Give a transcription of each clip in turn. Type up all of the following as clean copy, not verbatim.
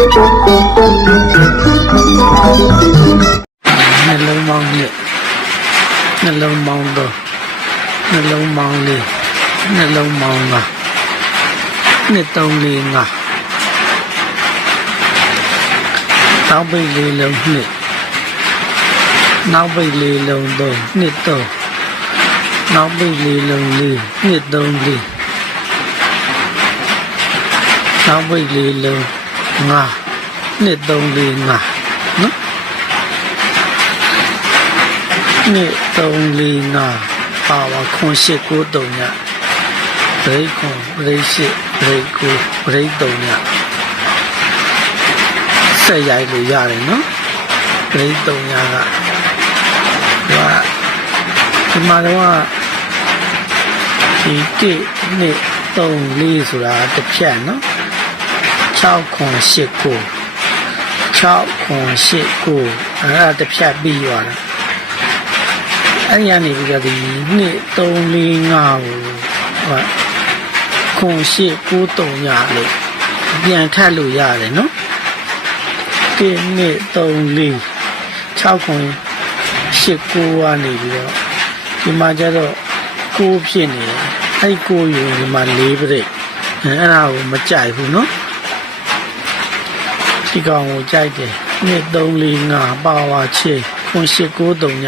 နှလုံးပေါင်းနှစ်နှလုံးပေါင်းသုံးနှလုံးပေါင်းလေးနှလုံးပေါင်းငါနှစ်သုံးလေးငါနောက်ပိတ်လေးလုံးနှစ်နောက်ပိတ်လေးလုံးသုံးနှစ်သုံးနောက်ပိတ်လေးလုံးလေးနှစ်သုံးလေးနောက်ပိတ်လေးလုံးငါနှစ်သုံးလေးငါနော်နှစ်သုံးလေးငါပါဝါခွန်ရှိကိုတုံညဘရိတ်ခွန်ဘရိတ်ရှိဘရိတ်ကိုဘရိတ်တုံညဆက်ရိုက်လို့ရတယ်နော်ဘရိတ်တုံညကဒီမှာတော့ဒီတိနှစ်သုံးလေးဆိုတာတစ်ဖြတ်နော်6ခွန်8ကို6ခွန်8ကိုအဲ့ဒါတစ်ဖြတ်ပြီးသွားတာအဲ့ရနေပြီးတော့ဒီနှစ်3 4 5ကိုခွန်8 9 3ညလို့ပြန်ထပ်လို့ရတယ်နော်ဒီနှစ်3 4 6ခွန်8 9ကနေပြီးတော့ဒီမှာကျတော့9ဖြစ်နေတယ်အဲ့9ယူဒီမှာ4ပြိတ်အဲ့ဒါကိုမကြိုက်ဘူးနော်ဒီကောင်ကိုကြိုက်တယ်နှစ်3 4 5ပါဝါချေခွန်8 9 3ည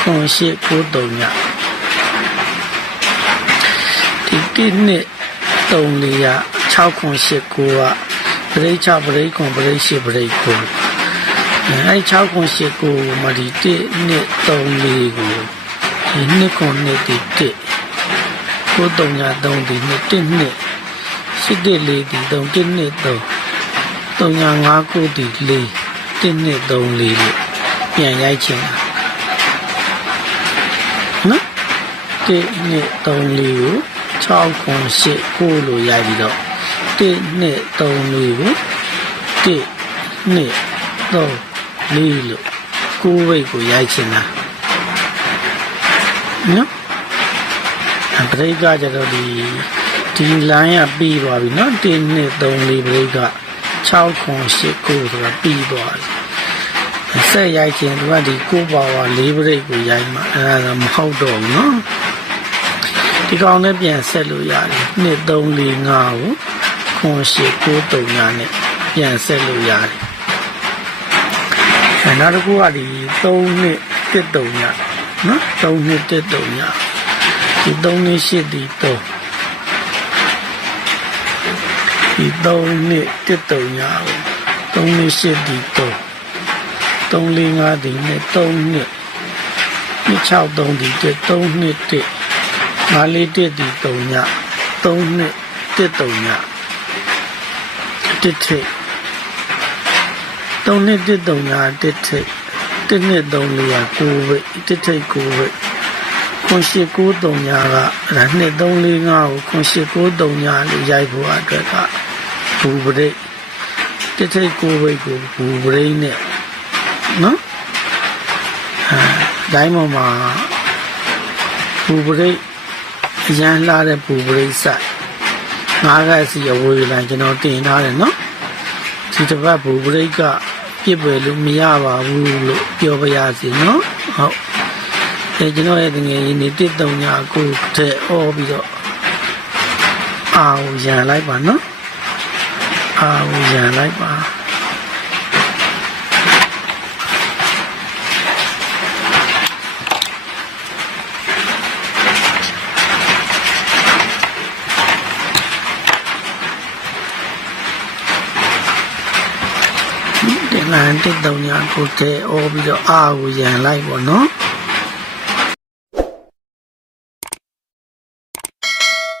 ခွန်8 9 3ညဒီတိနှစ်3 4ရ6ခွန်8 9ကပရိတ်6ပရိတ်ခွန်ပရိတ်8ပရိတ်9အဲ့6ခွန်8 9မှာဒီတိနှစ်3 4ကိုဒီနှစ်ခွန်နှစ်ဒီတိ9 3ည3ဒီနှစ်တိနှစ်8 4ဒီ3တိနှစ်3 3ည5 9ဒီ4တိနှစ်3 4လို့ပြန်ရိုက်ချင်တာနော်တိနှစ်3 4ကို6ခွန်8 9လို့ရိုက်ပြီးတော့တိနှစ်3 4ကိုတိနှစ်3 4လို့9ဘိတ်ကိုရိုက်ချင်တာနော်ပရိတ်ကကြတော့ဒီလိုင်းကပြီးသွားပြီနော်တိနှစ်3 4ပရိတ်က6ခွန်8 9ဆိုတာပြီးသွားပြီဆက်ရိုက်ခြင်းသူကဒီ9ပါဝါ4ပရိတ်ကိုရိုက်မှအဲ့ဒါမဟုတ်တော့ဘူးနော်ဒီကောင်နဲ့ပြန်ဆက်လို့ရတယ်နှစ်3 4 5ကိုခွန်8 9 3ညနဲ့ပြန်ဆက်လို့ရတယ်နောက်တစ်ခုကဒီ3နှစ်1 3ညနော်3နှစ်1 3ညဒီ3နှစ်8ဒီ3ဒီ3နှစ်1 3ညကို3နှစ်8ဒီ3 3 4 5ဒီနှစ်3နှစ်6 3ဒီ3နှစ်1 5 4 1ဒီ3ည3နှစ်1 3ညတစ်ထိပ်3နှစ်1 3ညတစ်ထိပ်1နှစ်3 4 9ဘိတ်တစ်ထိပ်9ဘိတ်ခွန်8 9 3ညကအဲ့ဒါနှစ်3 4 5ကိုခွန်8 9 3ညလို့ရိုက်ဖို့အတွက်ကဘူပရိတ်တစ်ထိပ်9ဘိတ်ကိုဘူပရိတ်နဲ့နော်တိုင်းပေါ်မှာဘူပရိတ်အရန်လှတဲ့ဘူပရိတ်ဆိုင်9ခက်စီအဝေးလမ်းကျွန်တော်တင်ထားတယ်နော်ဒီတစ်ပတ်ဘူပရိတ်ကပြစ်ပယ်လို့မရပါဘူးလို့ပြောပါရစေနော်ဟုတ်ကျွန်တော်ရဲ့တငယ်ရင်းနေ1 3ညကိုတဲ့အော်ပြီးတော့အာကိုရန်လိုက်ပါနော်အာကိုရန်လိုက်ပါလမ်း1 3ညကိုတဲ့အော်ပြီးတော့အာကိုရန်လိုက်ပေါ့နော်